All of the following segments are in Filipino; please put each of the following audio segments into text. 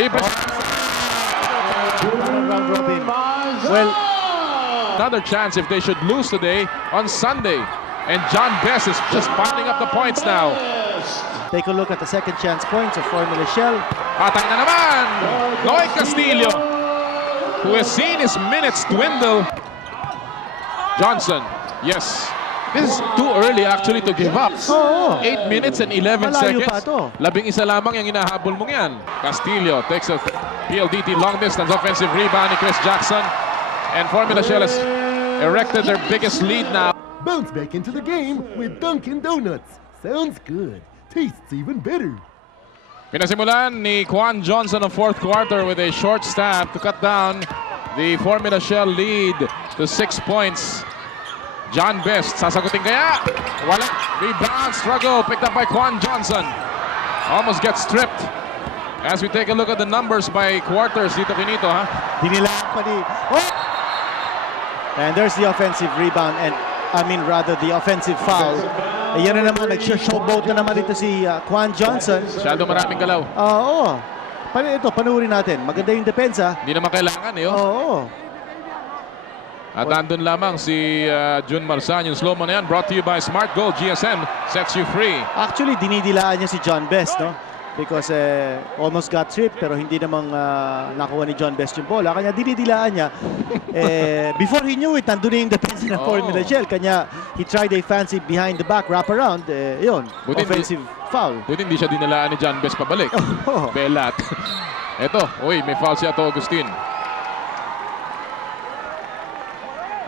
Libre. Round robin. Well, Another chance if they should lose today on Sunday. And John Best is just piling up the points now. take a look at the second chance points of Formula Shell. Patay na naman! Noy Castillo, who has seen his minutes dwindle. Johnson, yes. This is too early actually to give up. Oo. 8 minutes and 11 Malayo seconds. pa to. 11 lamang yung hinahabol mong yan. Castillo takes a PLDT long distance offensive rebound ni Chris Jackson. And Formula Shell has erected their biggest lead now. Bounce back into the game with Dunkin' Donuts. Sounds good. Tastes even better. Pinasimulan ni Quan Johnson ang fourth quarter with a short stab to cut down the Formula Shell lead to 6 points. John Best, sasagutin kaya? Wala. Rebound struggle picked up by Quan Johnson. Almost gets stripped. As we take a look at the numbers by quarters dito kinito, ha? Dinilaan pa ni... Oh! And there's the offensive rebound and rather the offensive foul. Ayan na naman, nag-showboat na naman dito si Quan Johnson. Masyado maraming galaw. Oo. Ito, panuorin natin. Maganda yung depensa. Hindi naman kailangan eh. Oh. Oo. At andun lamang si Jun Marsan. Yung slow mo na yan brought to you by Smart Gold. GSM sets you free. Actually, dinidilaan niya si John Best, no? Because almost got tripped pero hindi namang nakuha ni John Best yung bola. Kanya dinidilaan niya. Before he knew it, nandun na yung depensa ng Formula Shell. Kanya he tried a fancy behind the back wraparound. Yun, offensive foul. Buti hindi siya dinalaan ni John Best pabalik. Oh. Belat. Eto, uy, may foul si Ato Agustin.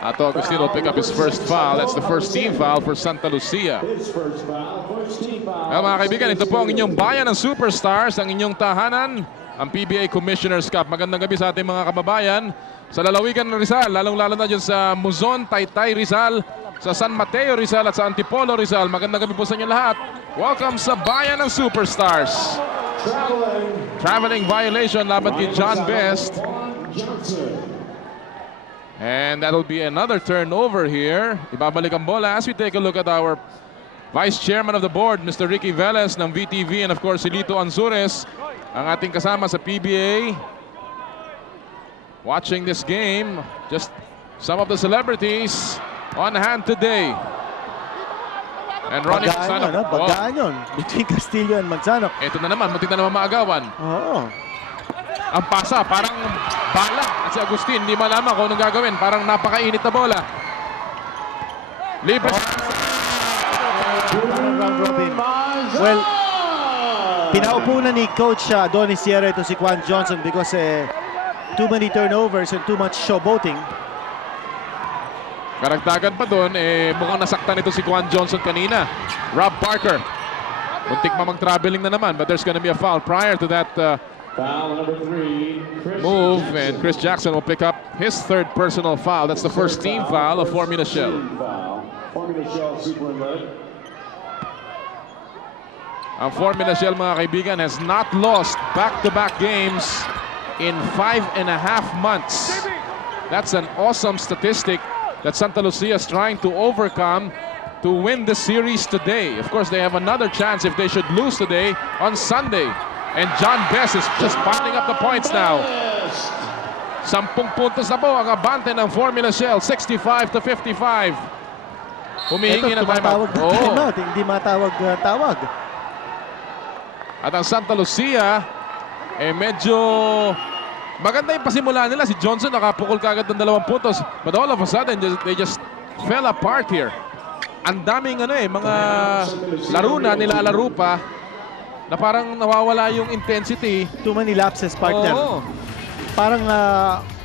Ato Agustin will pick up his first foul. That's the first team foul for Santa Lucia. Mga kaibigan, ito po ang inyong bayan ng superstars, ang inyong tahanan, ang PBA Commissioner's Cup. Magandang gabi sa ating mga kababayan sa lalawigan ng Rizal, lalong-lalo na dyan sa Muzon, Taytay, Rizal, sa San Mateo, Rizal at sa Antipolo, Rizal. Magandang gabi po sa inyo lahat. Welcome sa bayan ng superstars. Traveling violation laban kay John Best. And that'll be another turnover here. Ibabalik ang bola as we take a look at our Vice Chairman of the Board, Mr. Ricky Velez ng VTV, and of course si Lito Anzures, ang ating kasama sa PBA. Watching this game, just some of the celebrities on hand today. And running Bagaan yun, bagaan yun. Between Castillo and Manzano. Ito na naman, muntik na naman maagawan. Oo. Ang pasa, parang bala. At si Agustin, hindi malaman kung anong gagawin. Parang napakainit na bola. Libre. Round robin. Well, pinaupo na ni Coach Adonis Sierra ito si Quan Johnson because too many turnovers and too much showboating. Karagdagan pa doon, mukhang nasaktan ito si Quan Johnson kanina. Rob Parker. Muntik pa mag-traveling na naman, but there's gonna be a foul prior to that Foul number 3, move, and Chris Jackson will pick up his third personal foul. That's the first team foul of Formula Shell. Formula Shell Super Alert. Ang Formula Shell, mga kaibigan, has not lost back-to-back games in 5.5 months. That's an awesome statistic that Santa Lucia is trying to overcome to win the series today. Of course, they have another chance if they should lose today on Sunday. And John Best is just piling up the points now. 10 puntos na po ang abante ng Formula Shell, 65-55. Humihingi ng timeout. Hindi matawag-tawag. At ang Santa Lucia, medyo maganda yung pasimula nila. Si Johnson nakapukol kagad ng 2 puntos. But all of a sudden, they just fell apart here. Ang daming mga laro na, nilalaro pa, na parang nawawala yung intensity. Too many lapses, partner. Oo. Parang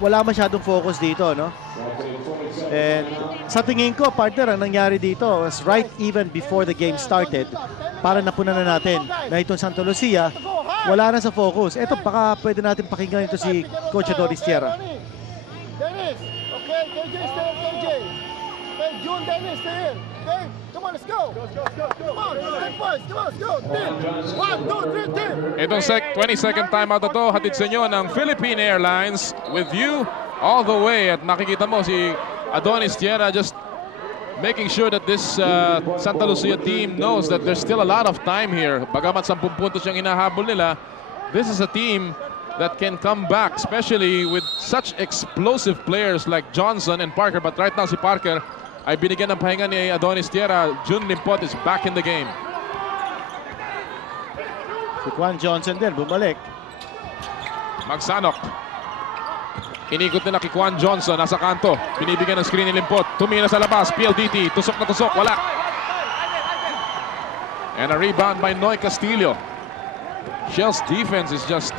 wala masyadong focus dito, no? And sa tingin ko, partner, ang nangyari dito was right even before the game started. Parang napunan na natin na itong Santa Lucia, wala na sa focus. Ito, baka pwede natin pakinggan ito si Coach Adonis Sierra. Dennis, okay, KJ, stay in KJ. Okay, June, Dennis, stay in. Okay, come on, let's go. Come on, 10 points, come on, let's go. Team, 1, 2, 3, team. Itong 22nd timeout na to, hatid sa inyo ng Philippine Airlines with you all the way. At makikita mo si Adonis Sierra just making sure that this Santa Lucia team knows that there's still a lot of time here. Bagamat 10 puntos yung hinahabol nila, this is a team that can come back, especially with such explosive players like Johnson and Parker. But right now si Parker ay binigyan ng pahinga ni Adonis Tierra. Jun Limpot is back in the game. Si Quan Johnson din, bumalik. Magsanok. Inikot nila kay Quan Johnson. Nasa kanto. Binibigyan ng screen ni Limpot. Tumira sa labas. PLDT. Tusok na tusok. Wala. And a rebound by Noy Castillo. Shell's defense is just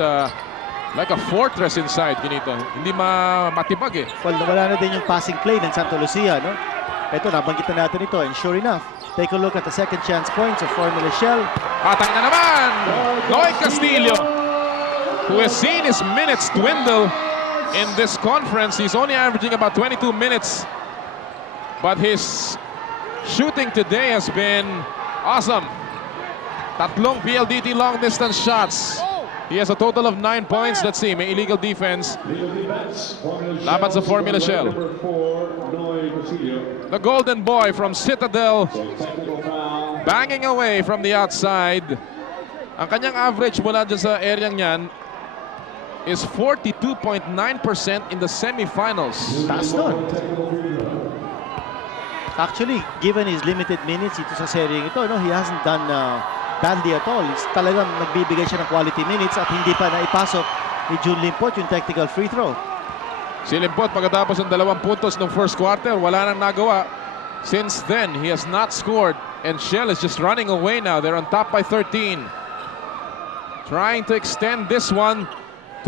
like a fortress inside, Ginito. Hindi matibag eh. Well, wala na din yung passing play ng Santa Lucia, no? Ito, nabanggit na natin ito. And sure enough, take a look at the second chance points of Formula Shell. Patay na naman! Noy Castillo, who has seen his minutes dwindle in this conference. He's only averaging about 22 minutes. But his shooting today has been awesome. Tatlong PLDT long distance shots. He has a total of 9 points. Let's see, may illegal defense. Laban sa Formula Shell. The golden boy from Citadel, banging away from the outside. Ang kanyang average mula dyan sa area niyan is 42.9% in the semifinals. Taas nun. Actually, given his limited minutes ito sa series ito, no, he hasn't done badly at all. It's talagang nagbibigay siya ng quality minutes at hindi pa naipasok ni Jun Limpot yung technical free throw. Si Limpot pagkatapos ng 2 puntos ng first quarter, wala nang nagawa. Since then, he has not scored and Shell is just running away now. They're on top by 13. Trying to extend this one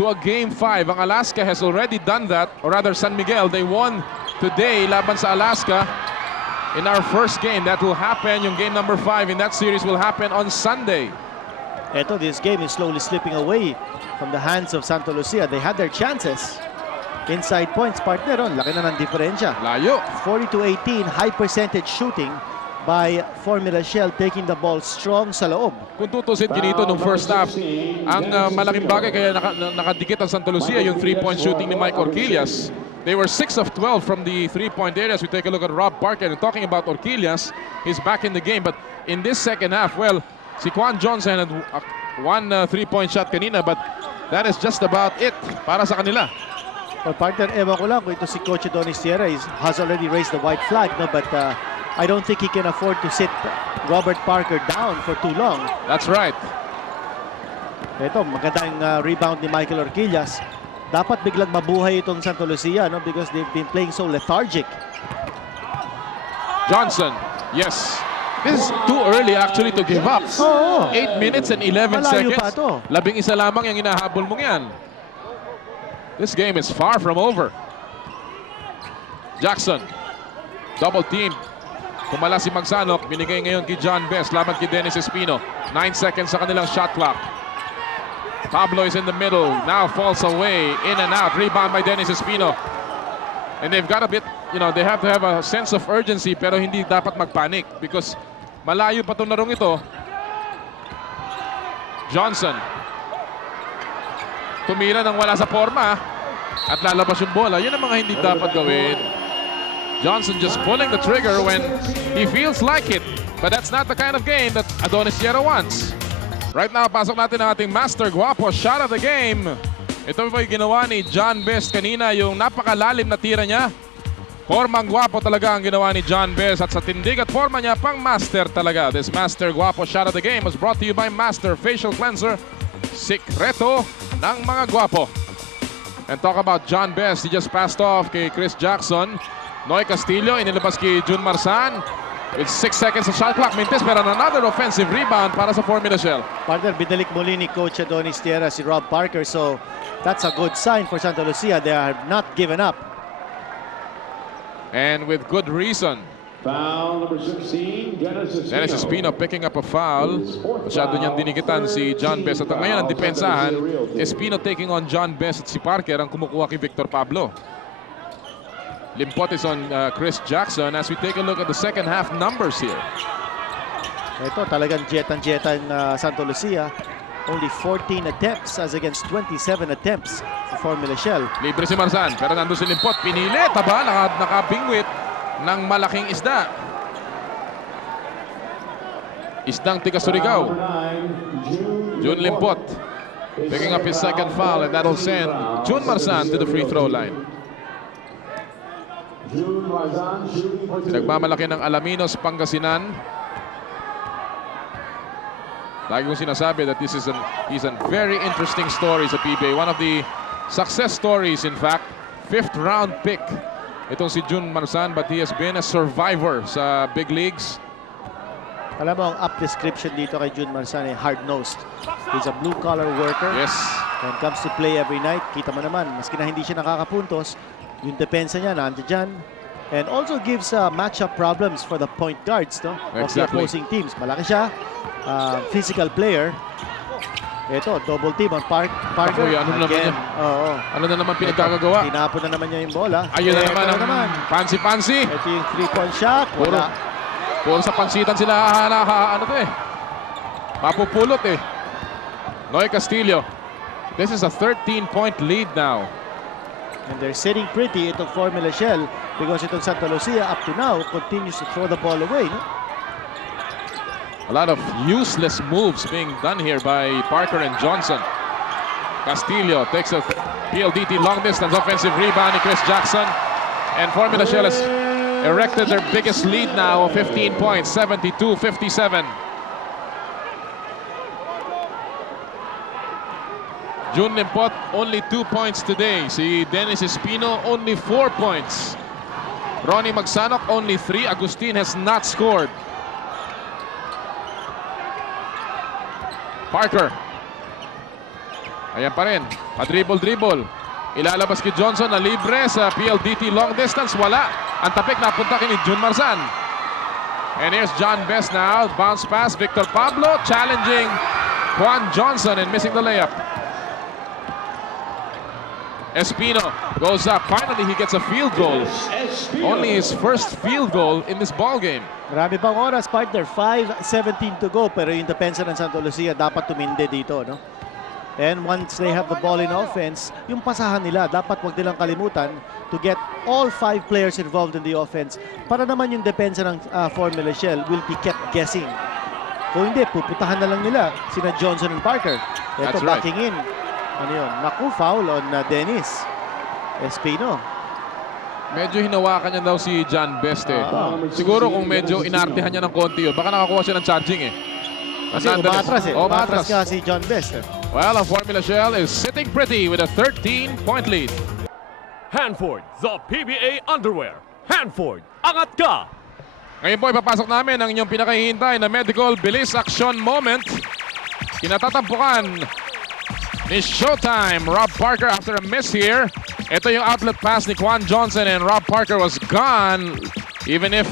to a game 5. Ang Alaska has already done that, or rather San Miguel. They won today laban sa Alaska. In our first game, that will happen. Yung game number 5 in that series will happen on Sunday. Eto, this game is slowly slipping away from the hands of Santa Lucia. They had their chances. Inside points, partner, laki na ng diferensya. Layo. 40-18, high percentage shooting by Formula Shell, taking the ball strong sa loob. Kung tutusin Ginito nung first half, ang malaking bagay kaya nakadikit ang Santa Lucia yung 3-point shooting ni Mike Orquillas. They were 6 of 12 from the 3-point areas. We take a look at Rob Parker. And talking about Orquillas, he's back in the game. But in this second half, well, si Quan Johnson had one 3-point shot kanina, but that is just about it para sa kanila. Well, partner, ewan ko lang kung ito si Coach Adonis Tierra has already raised the white flag, no? But I don't think he can afford to sit Robert Parker down for too long. That's right. Ito, magandang rebound ni Michael Orquillas. Dapat biglang mabuhay itong Santa Lucia, no? Because they've been playing so lethargic. Johnson, yes. This is too early actually to give up. Oo. 8 minutes and 11 Malayo seconds. pa to. 11 lamang yung inahabol mong yan. This game is far from over. Jackson, double team. Pumala si Magsanok, binigay ngayon kay John Best, laban kay Dennis Espino. 9 seconds sa kanilang shot clock. Pablo is in the middle, now falls away, in and out, rebound by Dennis Espino. And they've got a bit, you know, they have to have a sense of urgency, pero hindi dapat magpanic because malayo pa itong larong ito. Johnson. Tumira nang wala sa forma at lalabas yung bola. Yun ang mga hindi dapat gawin. Johnson just pulling the trigger when he feels like it. But that's not the kind of game that Adonis Tierra wants. Right now, pasok natin ang ating Master Guapo shot of the game. Ito po yung ginawa ni John Best kanina, yung napakalalim na tira niya. Formang Guapo talaga ang ginawa ni John Best at sa tindig at forma niya, pang Master talaga. This Master Guapo shot of the game was brought to you by Master Facial Cleanser. Sikreto ng mga Guapo. And talk about John Best, he just passed off kay Chris Jackson. Noy Castillo, inilabas kay Jun Marsan. With 6 seconds of shot clock, Mintes, pero another offensive rebound para sa Formula Shell. Partner, binalik muli ni Coach Adonis Tierra si Rob Parker, so that's a good sign for Santa Lucia. They are not given up. And with good reason. Foul number 16, Dennis Espino picking up a foul. Masyado niyang dinikitan si John Best. At ngayon ang depensahan, Espino taking on John Best at si Parker ang kumukuha kay Victor Pablo. Limpot is on Chris Jackson as we take a look at the second half numbers here. Ito talagang jetan-jetan Santa Lucia. Only 14 attempts as against 27 attempts for Formula Shell. Libre si Marsan, pero nandun si Limpot. Pinili, taba, nakabingwit ng malaking isda. Isdang tiga Surigao. Jun Limpot. picking up his second foul, and that'll send Jun Marsan to the free throw line. Pinagmamalaki ng Alaminos, Pangasinan. Lagi kong sinasabi that he's a very interesting story sa PBA. One of the success stories, in fact. 5th round pick itong si Jun Marsan, but he has been a survivor sa big leagues. Alam mo, ang up description dito kay Jun Marsan ay hard-nosed. He's a blue-collar worker. Yes. When it comes to play every night, kita mo naman, maski na hindi siya nakakapuntos, yung depensa niya nandiyan dyan. And also gives matchup problems for the point guards, no? Of the Exactly. opposing teams. Malaki siya, physical player. Ito, double team on Parker. Ako, ano naman Again, yan? oo. Ano na naman pinagkagagawa? Tinapon na naman niya yung bola. Ayun na Ito naman ang fancy-fancy. Ito yung 3-point shot. Wala. Puro sa pansitan sila ano to eh. Mapupulot eh. Noy Castillo. This is a 13-point lead now. And they're sitting pretty itong Formula Shell because itong Santa Lucia up to now continues to throw the ball away. No? A lot of useless moves being done here by Parker and Johnson. Castillo takes a PLDT long distance offensive rebound ni Chris Jackson. And Formula Shell has erected their biggest lead now of 15 points, 72-57. Jun Limpot only 2 points today. Si Dennis Espino only 4 points. Ronnie Magsanok only 3. Agustin has not scored. Parker. Ayan pa rin. Pa-dribble. Ilalabas kay Johnson na libre sa PLDT long distance. Wala. Ang tapik napunta kay ni Jun Marsan. And here's John Best now. Bounce pass. Victor Pablo challenging Juan Johnson and missing the layup. Espino goes up. Finally, he gets a field goal. Only his first field goal in this ball game. Marami pang oras, partner. 5:17 to go. Pero yung depensa ng Santa Lucia dapat tumindi dito, no? And once they have the ball in offense, yung pasahan nila, dapat wag nilang kalimutan to get all 5 players involved in the offense para naman yung depensa ng Formula Shell will be kept guessing. Kung hindi, puputahan na lang nila sina Johnson and Parker. Ito, That's right. backing in. Ano yun? Naku, foul on Dennis Espino. Medyo hinawakan niya daw si John Best eh. Siguro kung medyo inartehan niya ng konti yun, baka nakakuha siya ng charging eh. Kasi umatras eh. Oh, Umatras nga si John Best eh. Well, ang Formula Shell is sitting pretty with a 13-point lead. Hanford, the PBA underwear. Hanford, angat ka! Ngayon po ipapasok namin ang inyong pinakahihintay na medical bilis action moment. Kinatatampukan ni Showtime Rob Parker after a miss here. Ito yung outlet pass ni Juan Johnson and Rob Parker was gone even if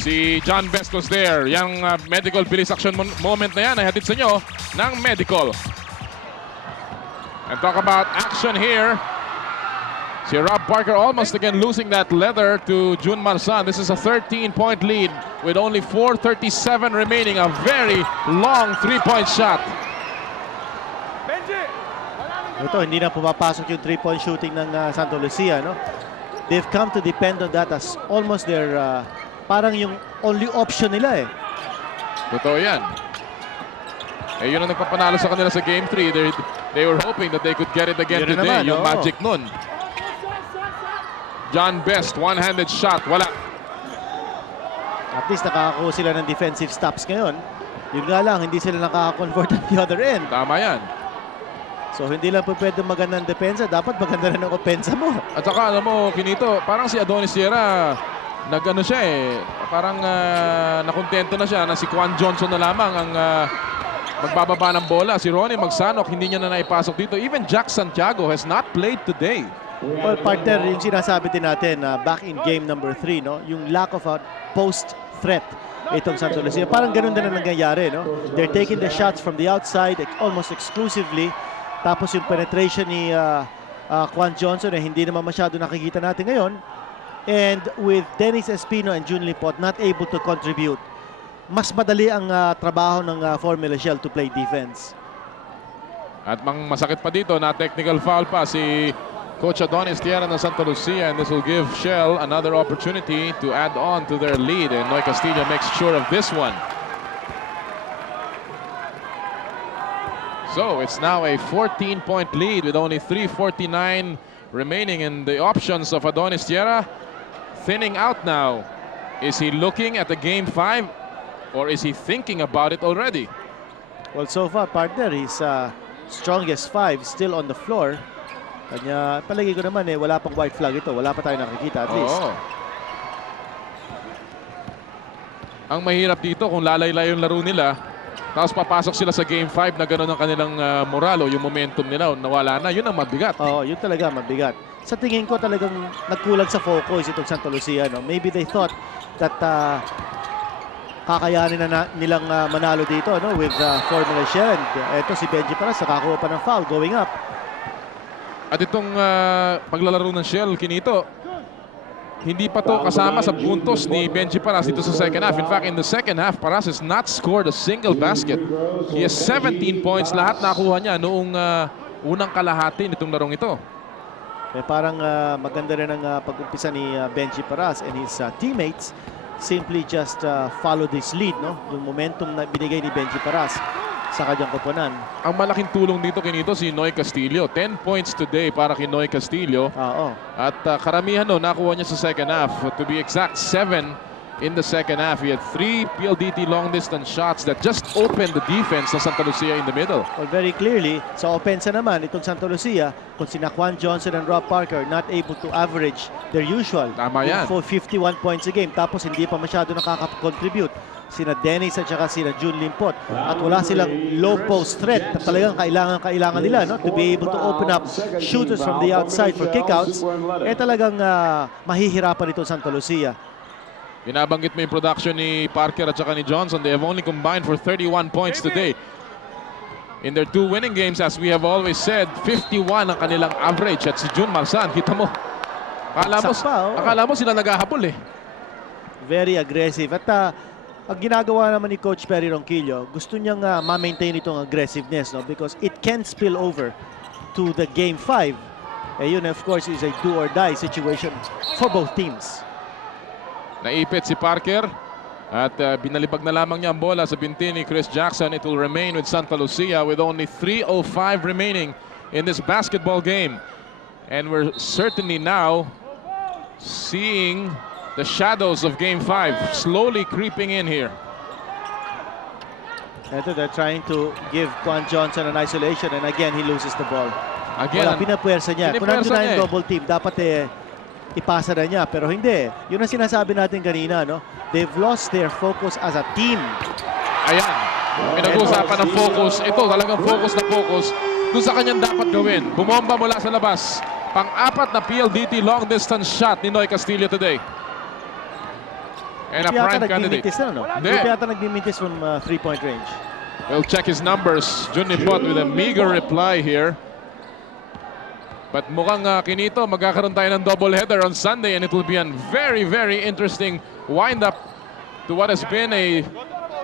si John Best was there. Yung medical bilis action moment na yan ay hatid sa inyo ng medical. And talk about action here. Si Rob Parker almost again losing that leather to Jun Marsan. This is a 13-point lead with only 4:37 remaining. A very long 3-point shot. Ito, hindi na pumapasok yung 3-point shooting ng Santa Lucia, no? They've come to depend on that as almost their, parang yung only option nila eh. Totoo yan. Eh, yun ang nagpapanalo sa kanila sa Game 3. They were hoping that they could get it again Yun today. naman, Yung oo. magic nun. John Best, one-handed shot. Wala. At least nakakakuha sila ng defensive stops ngayon. Yun nga lang, hindi sila nakaka-convert on the other end. Tama yan. So hindi lang po pwede magandang depensa, dapat maganda rin ang opensa mo. At saka, alam mo, Kinito, parang si Adonis Sierra, nag-ano siya eh. Parang nakontento na siya na si Juan Johnson na lamang ang magbababa ng bola. Si Ronnie Magsanok, hindi niya na naipasok dito. Even Jack Santiago has not played today. Well, partner, yung sinasabi din natin back in game number 3, no? Yung lack of a post threat itong Santa Lucia. Parang ganun din ang nangyayari, no? They're taking the shots from the outside almost exclusively. Tapos yung penetration ni Juan Johnson hindi naman masyado nakikita natin ngayon. And with Dennis Espino and Jun Limpot not able to contribute, mas madali ang trabaho ng Formula Shell to play defense. At masakit pa dito na technical foul pa si Coach Adonis Tierra ng Santa Lucia, and this will give Shell another opportunity to add on to their lead, and Noy Castillo makes sure of this one. So it's now a 14-point lead with only 3:49 remaining, in the options of Adonis Tierra thinning out now. Is he looking at the game 5 or is he thinking about it already? Well, so far, partner, his strongest 5 still on the floor. Kanya, palagi ko naman wala pang white flag ito. Wala pa tayo nakikita at least. Oo. Ang mahirap dito kung lalaylay yung laro nila, tapos papasok sila sa game 5 na gano'n ang kanilang moral o yung momentum nila nawala na. Yun ang mabigat. Oo, yun talaga mabigat. Sa tingin ko talagang nagkulang sa focus itong Santa Lucia. No? Maybe they thought that kakayanin na nilang manalo dito with Formula Shell. Ito si Benji Paras nakakuha pa ng foul going up. At itong paglalaro ng Shell, Kinito, hindi pa to kasama sa puntos ni Benji Paras dito sa second half. In fact, in the second half, Paras has not scored a single basket. He has 17 points. Lahat nakuha niya noong unang kalahati nitong larong ito. Parang maganda rin ang pag-umpisa ni Benji Paras and his teammates simply just follow this lead. Yung momentum na binigay ni Benji Paras sa kanyang koponan. Ang malaking tulong dito, Kinito, si Noy Castillo. 10 points today para kay Noy Castillo. Oo. At karamihan nakuha niya sa second half. To be exact, 7 in the second half. He had 3 PLDT long distance shots that just opened the defense ng Santa Lucia in the middle. Well, very clearly, sa opensa naman, itong Santa Lucia, kung sina Juan Johnson and Rob Parker not able to average their usual Tama yan. for 51 points a game, tapos hindi pa masyado nakaka-contribute sina Dennis at saka sina June Limpot, at wala silang low post threat na talagang kailangan nila to be able to open up shooters from the outside for kickouts, talagang mahihirapan itong Santa Lucia. Binabanggit mo yung production ni Parker at saka ni Johnson. They have only combined for 31 points today. In their 2 winning games, as we have always said, 51 ang kanilang average. At si June Marsan, kita mo, akala mo sila naghahabol eh. Very aggressive. At ang ginagawa naman ni Coach Perry Ronquillo, gusto niyang ma-maintain itong aggressiveness, because it can spill over to the game 5. Yun, of course, is a do-or-die situation for both teams. Naipit si Parker at binalibag na lamang niya ang bola sa binti ni Chris Jackson. It will remain with Santa Lucia with only 3:05 remaining in this basketball game. And we're certainly now seeing the shadows of game 5 slowly creeping in here. They're trying to give Juan Johnson an isolation, and again, he loses the ball. Again, Pinapuwersa niya. Kung nandun na yung double team, dapat ipasa na niya. Pero hindi. Yun ang sinasabi natin kanina. They've lost their focus as a team. Ayan, pinag-uusapan ng focus. Ito talagang focus na focus doon sa kanyang dapat gawin. Bumomba mula sa labas. Pang-apat na PLDT long distance shot ni Noy Castillo today. And a prime candidate. Hindi yata nagmimintis from 3-point range. We'll check his numbers. Jun Limpot with a meager reply here. But mukhang Kinito, magkakaroon tayo ng doubleheader on Sunday, and it will be a very, very interesting wind-up to what has been a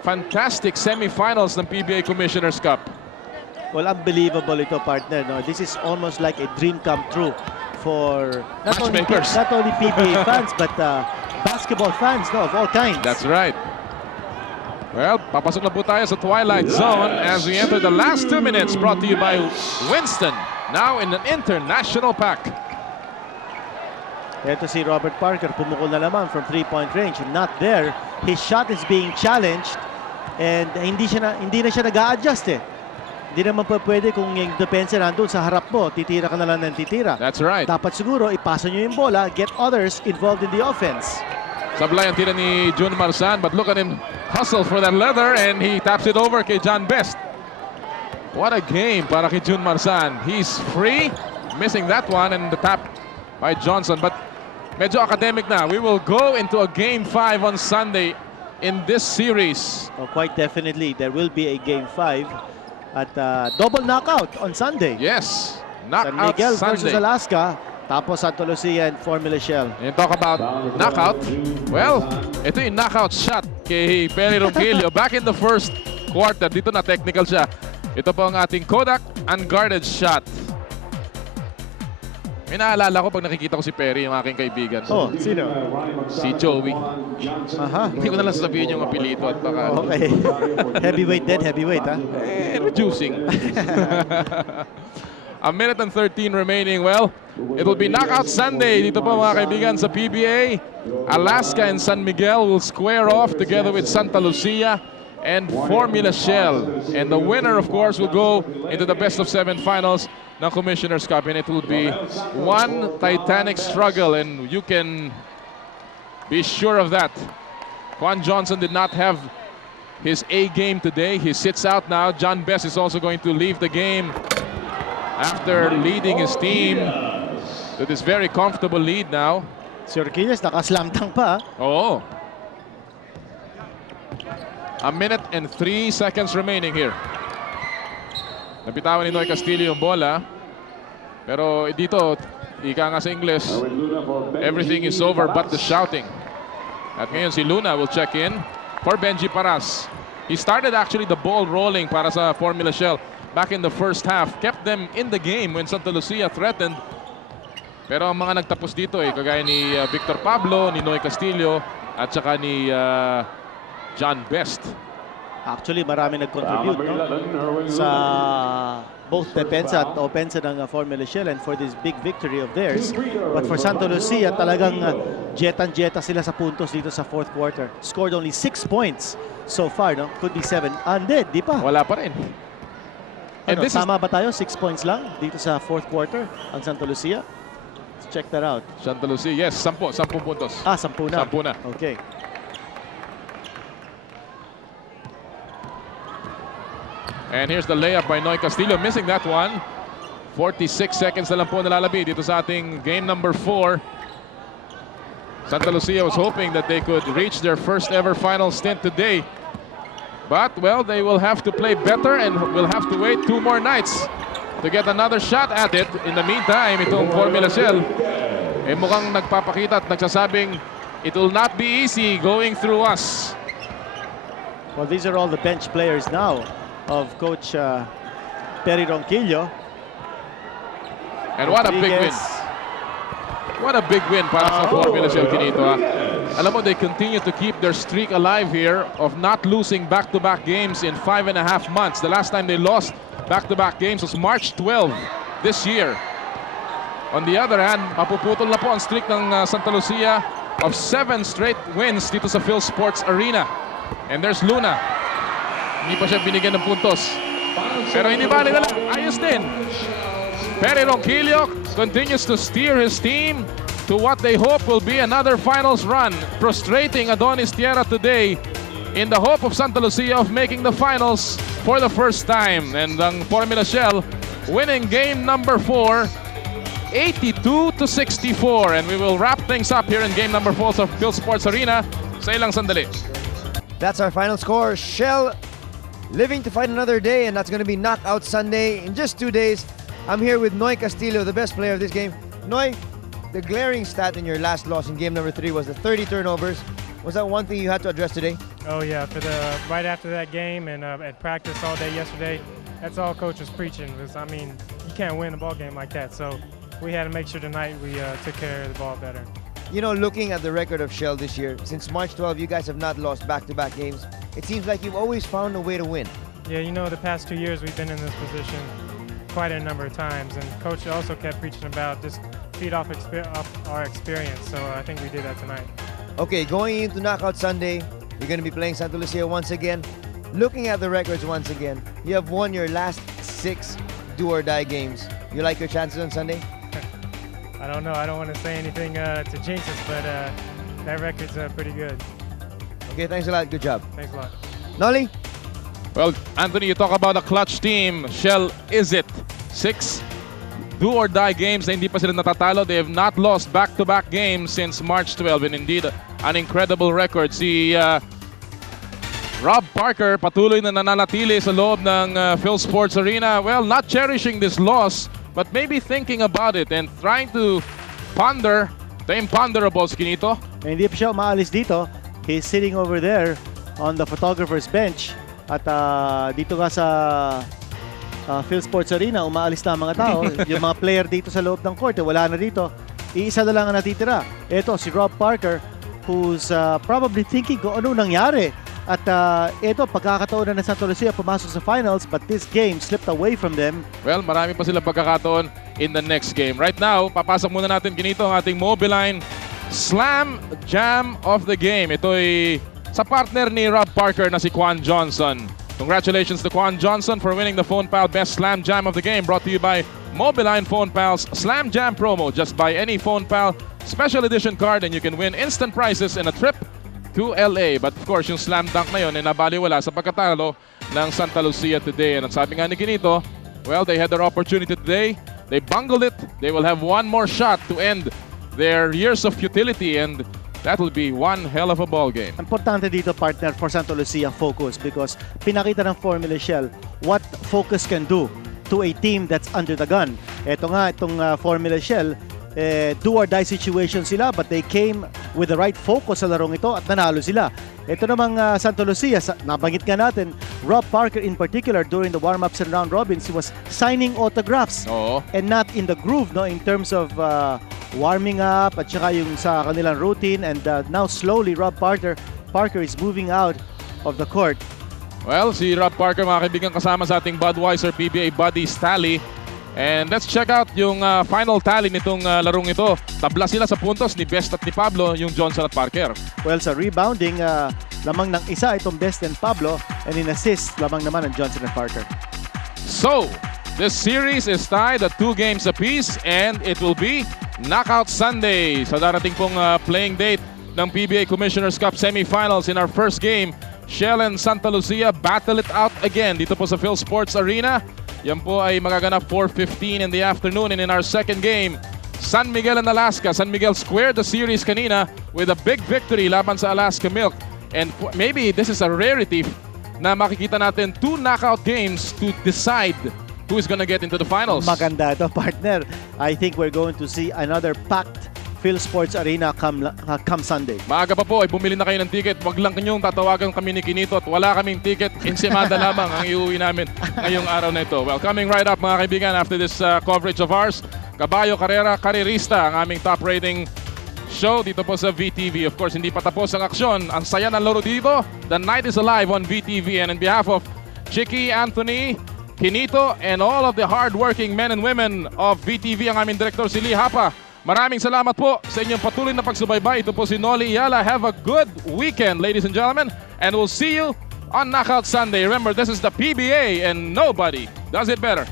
fantastic semifinals ng PBA Commissioner's Cup. Well, unbelievable ito, partner. This is almost like a dream come true for not only PBA fans, but basketball fans of all kinds. That's right. Well, papasok na po tayo sa Twilight Zone as we enter the last 2 minutes, brought to you by Winston, now in an international pack. Ito si Robert Parker, pumukol na naman from 3-point range. Not there. His shot is being challenged and hindi na siya nag-a-adjust Hindi naman pa pwede kung yung depensa nandun sa harap mo, titira ka na lang ng titira. That's right. Dapat siguro ipasa nyo yung bola, get others involved in the offense. Sablay ang tira ni June Marsan, but look at him hustle for that leather, and he taps it over kay John Best. What a game para kay June Marsan. He's free, missing that one, and the tap by Johnson. But medyo academic na. We will go into a game 5 on Sunday in this series. Oh, quite definitely, there will be a game 5 at double knockout on Sunday. Yes, San knockout Miguel Sunday. versus Alaska, tapos Santa Lucia and Formula Shell. And talk about knockout. Well, ito yung knockout shot kay Perry Ronquillo. Back in the first quarter, dito na technical siya. Ito po ang ating Kodak unguarded shot. May naalala ko pag nakikita ko si Perry, yung aking kaibigan. Oh, sino? Si Joey. Aha. Hindi ko na lang sasabihin yung apelyido at baka Okay. Heavyweight din, heavyweight ha? reducing. A minute and 13 remaining. Well, it will be Knockout Sunday dito po mga kaibigan sa PBA. Alaska and San Miguel will square off together with Santa Lucia and Formula Shell. And the winner, of course, will go into the best of 7 finals ng Commissioner's Cup. And it will be one titanic struggle, and you can be sure of that. Juan Johnson did not have his A game today. He sits out now. John Best is also going to leave the game after leading his team to this very comfortable lead now. Si Orquillas nakaslamtang pa. Oh. A minute and 3 seconds remaining here. Napitawan ni Noy Castillo yung bola. Pero dito, ika nga sa English, everything is over but the shouting. At ngayon si Luna will check in for Benji Paras. He started actually the ball rolling para sa Formula Shell back in the first half. Kept them in the game when Santa Lucia threatened. Pero ang mga nagtapos dito kagaya ni Victor Pablo, ni Noy Castillo, at saka ni John Best. Actually, marami nag-contribute no? Sa both depensa at opensa ng Formula Shell and for this big victory of theirs. But for Santa Lucia, talagang jeta sila sa puntos dito sa fourth quarter. Scored only 6 points so far, no? Could be 7. Hindi, di pa. Wala pa rin. And Ano, this tama ba tayo? 6 points lang dito sa fourth quarter ang Santa Lucia? Let's check that out. Santa Lucia, yes, 10 puntos. 10 na. 10 na. Okay. And here's the layup by Noy Castillo, missing that one. 46 seconds na lang po nalalabi dito sa ating game number 4. Santa Lucia was hoping that they could reach their first ever final stint today. But, well, they will have to play better and will have to wait 2 more nights to get another shot at it. In the meantime, itong Formula Shell, mukhang nagpapakita at nagsasabing it will not be easy going through us. Well, these are all the bench players now of Coach Perry Ronquillo. And what a big win. What a big win para sa Formula Shell, Kinito. Alam mo, they continue to keep their streak alive here of not losing back-to-back games in 5.5 months. The last time they lost back-to-back games was March 12 this year. On the other hand, mapuputol na po ang streak ng Santa Lucia of 7 straight wins dito sa Phil Sports Arena. And there's Luna. Hindi pa siya binigyan ng puntos. Pero hindi bali na lang. Ayos din. Perry Ronquillo continues to steer his team to what they hope will be another finals run. Frustrating Adonis Tierra today in the hope of Santa Lucia of making the finals for the first time. And ang Formula Shell winning game number 4, 82-64. And we will wrap things up here in game number 4 of Phil Sports Arena sa ilang sandali. That's our final score. Shell living to fight another day, and that's going to be Knockout Sunday in just 2 days. I'm here with Noy Castillo, the best player of this game. Noy, the glaring stat in your last loss in game number 3 was the 30 turnovers. Was that one thing you had to address today? Oh yeah, right after that game and at practice all day yesterday, that's all coach was preaching. Was, I mean, you can't win a ball game like that. So we had to make sure tonight we took care of the ball better. You know, looking at the record of Shell this year, since March 12, you guys have not lost back-to-back games. It seems like you've always found a way to win. Yeah, you know, the past 2 years we've been in this position quite a number of times, and coach also kept preaching about just feed off our experience. So I think we did that tonight. Okay, going into Knockout Sunday, you're going to be playing Santa Lucia once again. Looking at the records once again, you have won your last 6 do-or-die games. You like your chances on Sunday? I don't know. I don't want to say anything to jinx us, but that record's pretty good. Okay, thanks a lot. Good job. Thanks a lot. Nolly? Well, Anthony, you talk about a clutch team. Shell is it. 6 do-or-die games na hindi pa sila natatalo. They have not lost back-to-back games since March 12. And indeed, an incredible record. Si Rob Parker patuloy na nananatili sa loob ng Phil Sports Arena. Well, not cherishing this loss, but maybe thinking about it and trying to ponder the imponderables, Kinito. Hindi pa siya umaalis dito. He's sitting over there on the photographer's bench. At dito nga sa Phil Sports Arena, umaalis na ang mga tao. Yung mga player dito sa loob ng court, wala na dito. Iisa na lang ang natitira. Ito, si Rob Parker, who's probably thinking kung ano nangyari. At ito, pagkakataon na ng Santa Lucia pumasok sa finals, but this game slipped away from them. Well, marami pa silang pagkakataon in the next game. Right now, papasok muna natin ginito ang ating Mobiline Slam Jam of the Game. Ito ay sa partner ni Rob Parker na si Quan Johnson. Congratulations to Quan Johnson for winning the Phone Pal Best Slam Jam of the Game, brought to you by Mobiline Phone Pals Slam Jam promo. Just buy any Phone Pal special edition card and you can win instant prizes and a trip to LA. But of course, yung slam dunk na yun ay nabaliwala sa pagkatalo ng Santa Lucia today. And ang sabi nga ni Ginito, well, they had their opportunity today. They bungled it. They will have one more shot to end their years of futility, and that will be one hell of a ball game. Importante dito, partner, for Santa Lucia focus because pinakita ng Formula Shell what focus can do to a team that's under the gun. Ito nga, itong Formula Shell, do or die situation sila, but they came with the right focus sa larong ito at nanalo sila. Ito namang Santa Lucia, nabanggit nga natin, Rob Parker in particular during the warm-ups and round robins, he was signing autographs and not in the groove, no, in terms of warming up at saka yung sa kanilang routine, and now slowly Rob Parker is moving out of the court. Well, si Rob Parker, mga kaibigan, kasama sa ating Budweiser PBA Buddies tally. And let's check out yung final tally nitong larong ito. Tabla sila sa puntos ni Best at ni Pablo, yung Johnson at Parker. Well, sa rebounding, lamang ng isa itong Best and Pablo, and in assist, lamang naman ng Johnson and Parker. So, this series is tied at 2 games apiece, and it will be Knockout Sunday sa darating pong playing date ng PBA Commissioner's Cup semifinals. In our first game, Shell and Santa Lucia battle it out again dito po sa Phil Sports Arena. Yan po ay magaganap 4:15 in the afternoon. And in our second game, San Miguel and Alaska. San Miguel squared the series kanina with a big victory laban sa Alaska Milk. And maybe this is a rarity na makikita natin 2 knockout games to decide who is gonna get into the finals. Maganda ito, partner. I think we're going to see another packed Phil Sports Arena come Sunday. Maaga pa po ay bumili na kayo ng ticket. Wag lang kanyong tatawagan kami ni Kinito at wala kaming ticket. Insimada lamang ang iuwi namin ngayong araw na ito. Well, coming right up, mga kaibigan, after this coverage of ours, Caballo Carrera Karerista, ang aming top rating show dito po sa VTV. Of course, hindi pa tapos ang aksyon. Ang saya ng laro dito. The night is alive on VTV. And on behalf of Chicky, Anthony, Kinito, and all of the hard-working men and women of VTV, ang aming director si Lee Hapa, maraming salamat po sa inyong patuloy na pagsubaybay. Ito po si Noli Yala. Have a good weekend, ladies and gentlemen. And we'll see you on Knockout Sunday. Remember, this is the PBA and nobody does it better.